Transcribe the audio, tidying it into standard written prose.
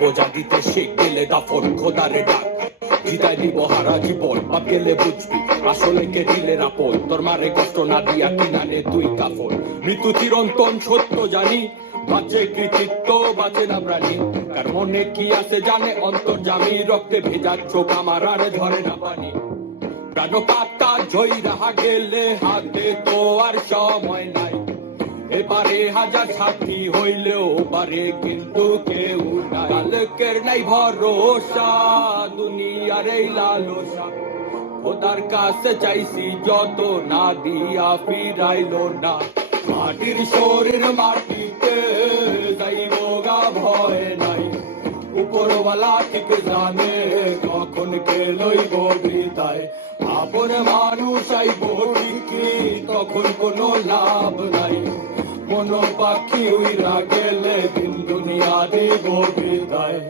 বোঝা দিতে শিখ গেলে দাফন খোদারে ডাক জিতাই দিব হারা জীবন বাপ গেলে বুঝবি আসলে কে দিলে রাপন তোর মারে কষ্ট না দিয়া কিনানে তুই কাফন মৃত্যু চিরন্তন সত্য জানি বাঁচে কৃতিত্ব বাঁচে না প্রাণী কার মনে কি আছে জানে অন্তর্জামী রক্তে ভেজা চোখ আমার আর ঝরে না পানি প্রাণ পাতা ঝই রাহা গেলে হাতে তো আর সময় নাই এবারে হাজার সাথী হইলেও পারে কিন্তু কেউ নাই কালকের নাই ভরসা দুনিয়ার এই লালসা খোদার কাছে চাইছি যত না দিয়া ফিরাইলো না মাটির শরীর মাটিতে যাইব গা ভয় নাই উপরওয়ালা ঠিক জানে কখন কে লইব বিদায় আপন মানুষ আইব ঠিকই তখন কোনো লাভ নাই মনো পাখি উইরা গেলে দিন দুনিয়া দিব বিদায়।